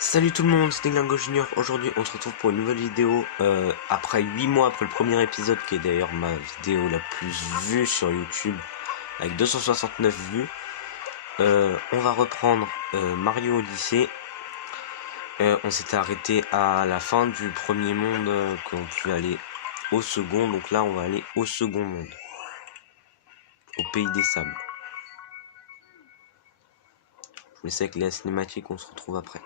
Salut tout le monde, c'était Glingo Junior. Aujourd'hui on se retrouve pour une nouvelle vidéo après 8 mois après le premier épisode, qui est d'ailleurs ma vidéo la plus vue sur YouTube avec 269 vues. On va reprendre Mario Odyssey. On s'était arrêté à la fin du premier monde, qu'on pouvait aller au second. Donc là on va aller au second monde, au pays des sables. Je vous laisse avec les cinématiques, on se retrouve après.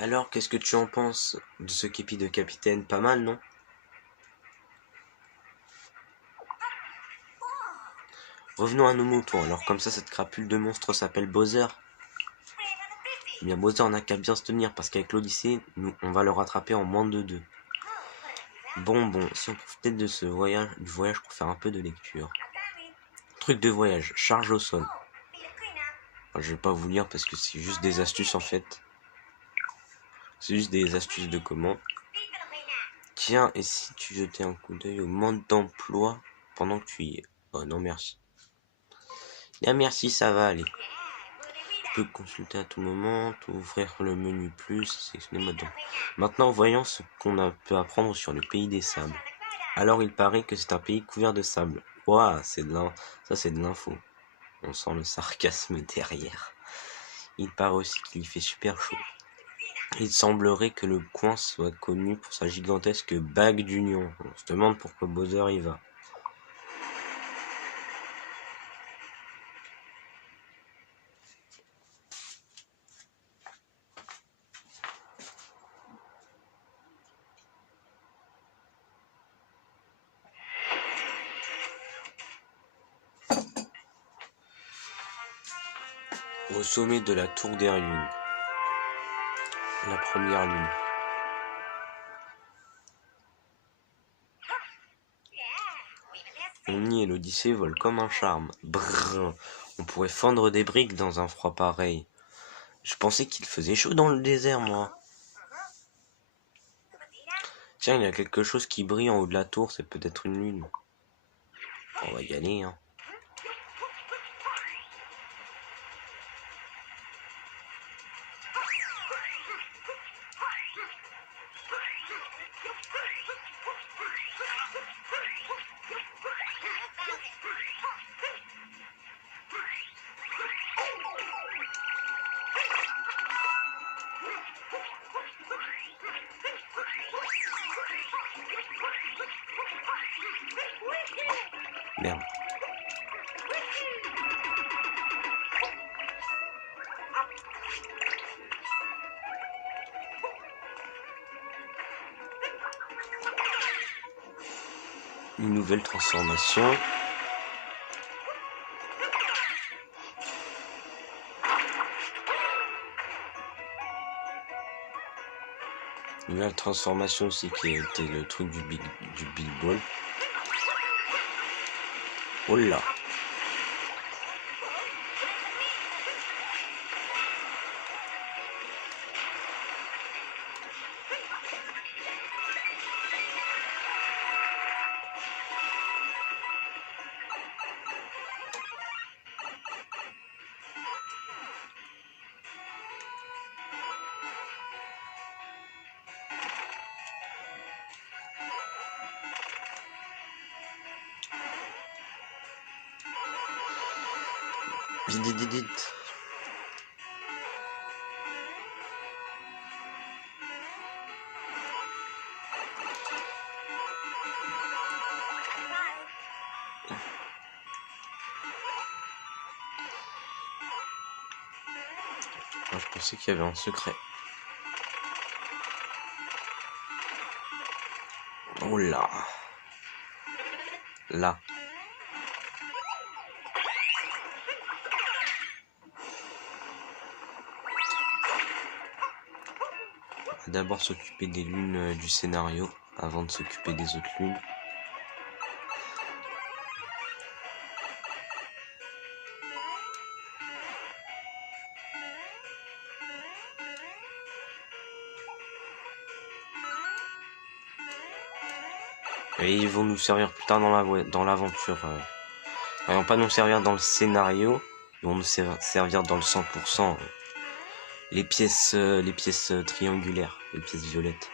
Alors, qu'est-ce que tu en penses de ce képi de capitaine? Pas mal, non? Revenons à nos moutons. Alors, comme ça, cette crapule de monstre s'appelle Bowser. Eh bien, Bowser n'a qu'à bien se tenir, parce qu'avec l'Odyssée, on va le rattraper en moins de 2. Bon, si on profitait de ce voyage, pour faire un peu de lecture. Truc de voyage, charge au sol. Enfin, je vais pas vous lire parce que c'est juste des astuces en fait. C'est juste des astuces de comment. Tiens, et si tu jetais un coup d'œil au mode d'emploi pendant que tu y es? Oh non, merci. Bien, merci, ça va aller. Tu peux consulter à tout moment, ouvrir le menu plus, sélectionner mode d'emploi. Maintenant, voyons ce qu'on peut apprendre sur le pays des sables. Alors, il paraît que c'est un pays couvert de sable. Ouah, ça c'est de l'info. On sent le sarcasme derrière. Il paraît aussi qu'il y fait super chaud. Il semblerait que le coin soit connu pour sa gigantesque bague d'union. On se demande pourquoi Bowser y va. Au sommet de la tour des ruines. La première lune. On y est, l'Odyssée vole comme un charme. Brrr, on pourrait fendre des briques dans un froid pareil. Je pensais qu'il faisait chaud dans le désert, moi. Tiens, il y a quelque chose qui brille en haut de la tour, c'est peut-être une lune. On va y aller, hein. Merde. Une nouvelle transformation. Une nouvelle transformation aussi qui était le truc du Big Ball. Oh là. Vite, vite, vite, vite. Moi, je pensais qu'il y avait un secret. Oh là. Là. On va d'abord s'occuper des lunes du scénario avant de s'occuper des autres lunes. Et ils vont nous servir plus tard dans l'aventure. Ils vont pas nous servir dans le scénario, ils vont nous servir dans le 100%. Les pièces triangulaires, les pièces violettes.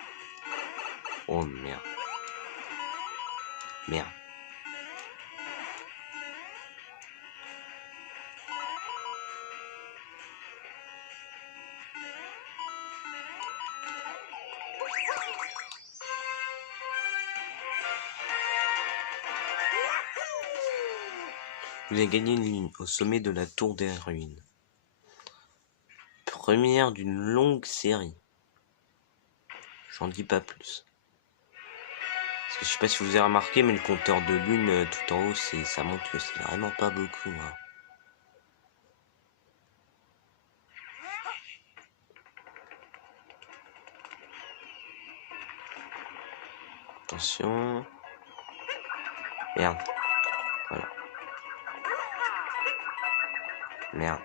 Oh merde. Merde. Vous avez gagné une ligne au sommet de la tour des ruines. Première d'une longue série. J'en dis pas plus. Parce que je sais pas si vous avez remarqué, mais le compteur de lune tout en haut, ça montre que c'est vraiment pas beaucoup. Hein. Attention. Merde. Voilà. Merde.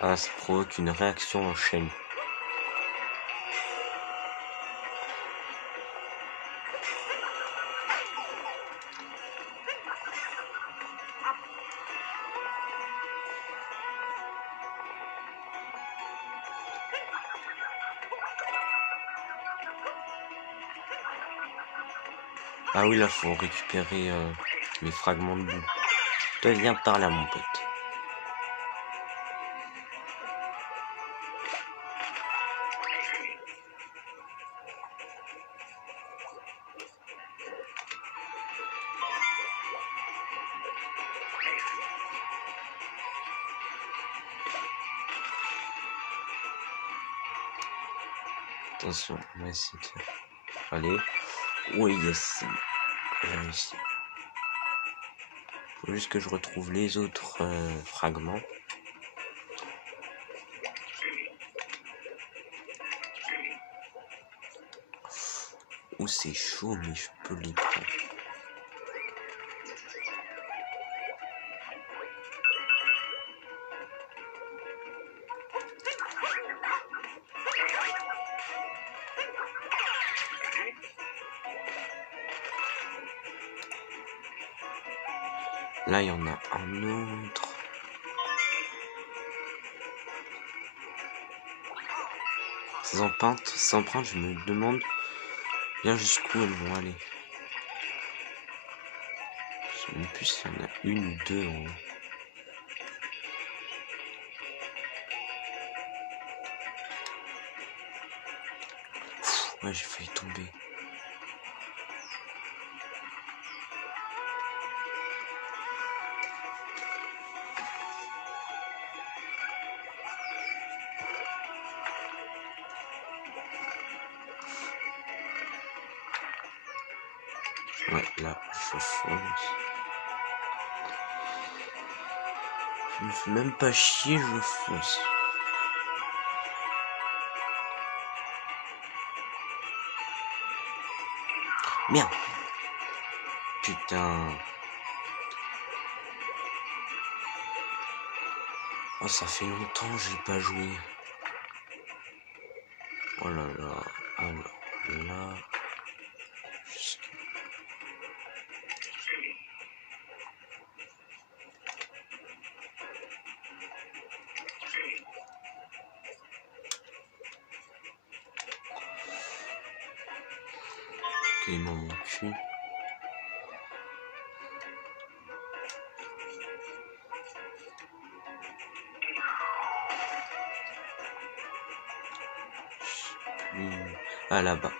Ah, ça provoque une réaction en chaîne. Ah oui, là, faut récupérer les fragments de boue. Toi, viens par là, mon pote. Attention, on va essayer de faire. Allez. Oui, yes. J'ai réussi. Faut juste que je retrouve les autres fragments. Ouh, c'est chaud, mais je peux les prendre. Là, il y en a un autre. Ces empreintes, je me demande bien jusqu'où elles vont aller. Je sais même plus s'il y en a une ou deux en haut. Ouais, j'ai failli tomber. Ouais, là, je fonce. Je me fais même pas chier, je fonce. Merde. Putain. Oh, ça fait longtemps que j'ai pas joué. Oh là là. Alors là. Ok, il m'en manque une. Ah, là-bas.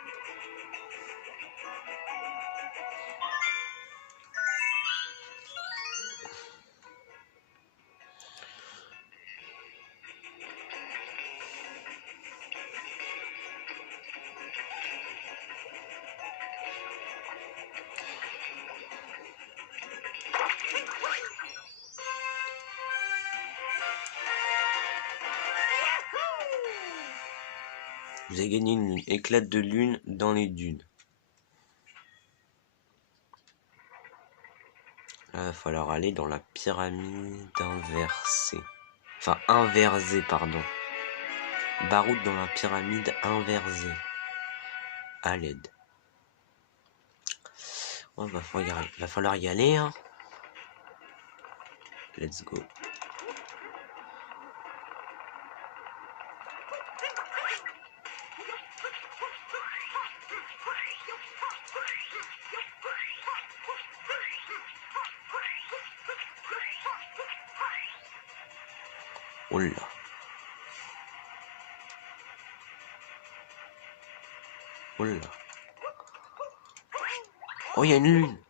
Vous avez gagné une éclate de lune dans les dunes. Là, il va falloir aller dans la pyramide inversée. Enfin, inversée, pardon. Baroud dans la pyramide inversée. À l'aide. Ouais, va falloir y aller, hein. Let's go. Oh là. Oh là. Oh, il y a une lune.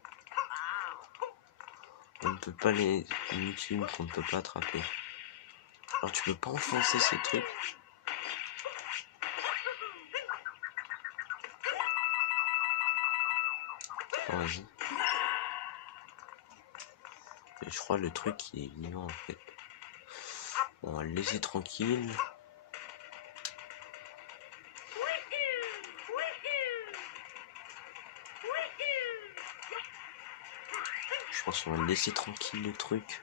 On ne peut pas les... Une lune qu'on ne peut pas attraper. Alors tu peux pas enfoncer ces trucs. Oh, vas-y. Et je crois le truc il est vivant en fait. Bon, on va le laisser tranquille. Je pense qu'on va le laisser tranquille le truc.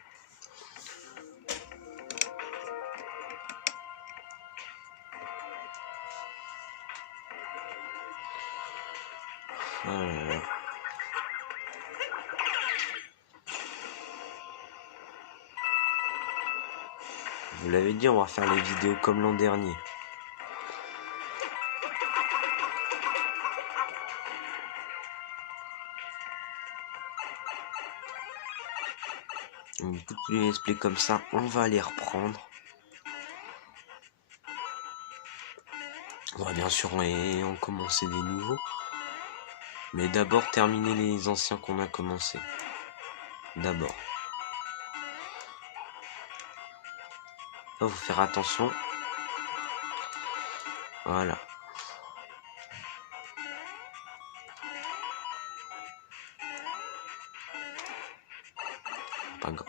Vous l'avez dit, on va faire les vidéos comme l'an dernier. Donc, beaucoup de let's play comme ça, on va les reprendre. On va bien sûr en commencer des nouveaux. Mais d'abord terminer les anciens qu'on a commencé. D'abord. Là, faut faire attention. Voilà. Pas grave.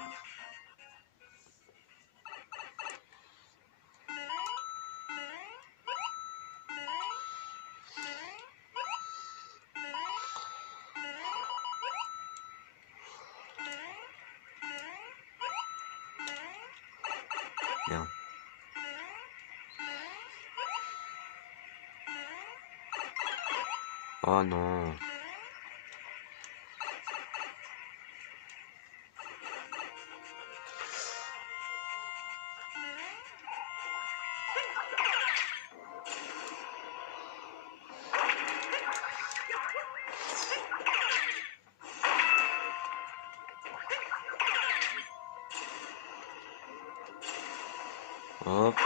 Bien. Oh non. Hop.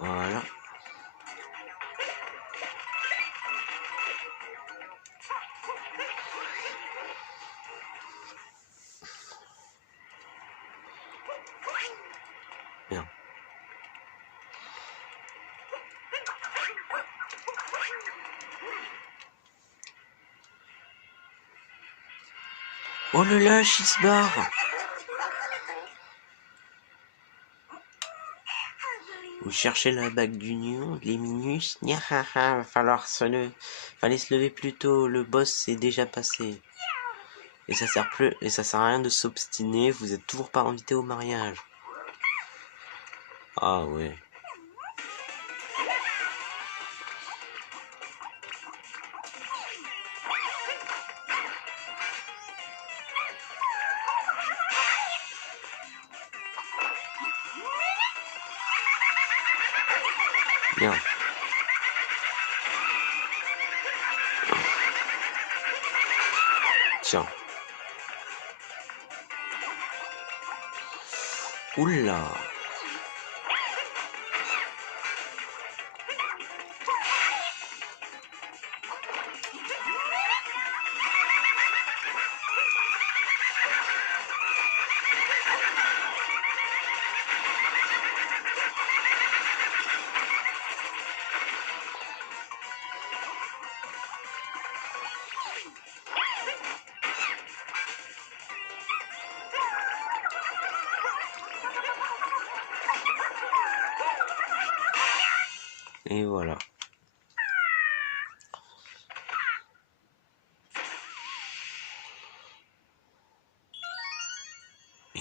Voilà. Bien. Oh là là, il se barre. Vous cherchez la bague d'union, les minus? Fallait se lever plus tôt, le boss s'est déjà passé. Et ça sert à rien de s'obstiner, vous êtes toujours pas invité au mariage. Ah ouais. Bien. Tiens. Oula. Et voilà.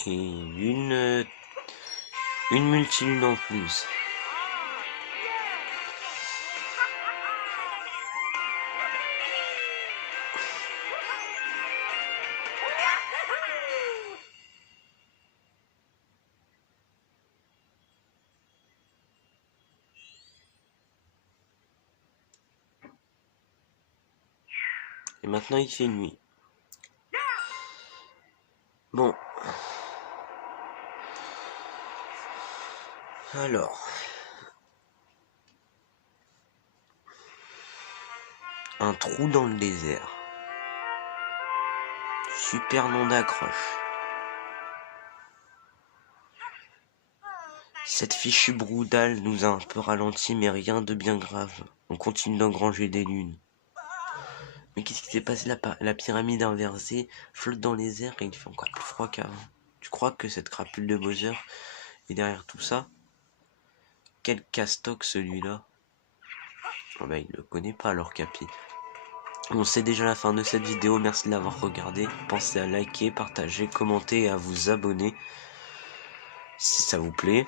Et une multilune en plus. Et maintenant il fait nuit. Bon. Alors. Un trou dans le désert. Super nom d'accroche. Cette fichue Broudal nous a un peu ralenti, mais rien de bien grave. On continue d'engranger des lunes. Mais qu'est-ce qui s'est passé? La pyramide inversée flotte dans les airs et il fait encore plus froid qu'avant. Tu crois que cette crapule de Bowser est derrière tout ça? Quel castoc celui-là? Oh bah il le connaît pas alors Capi. Bon, c'est déjà la fin de cette vidéo, merci de l'avoir regardé. Pensez à liker, partager, commenter et à vous abonner si ça vous plaît.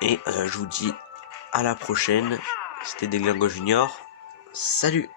Et je vous dis à la prochaine. C'était Deglingo Junior. Salut!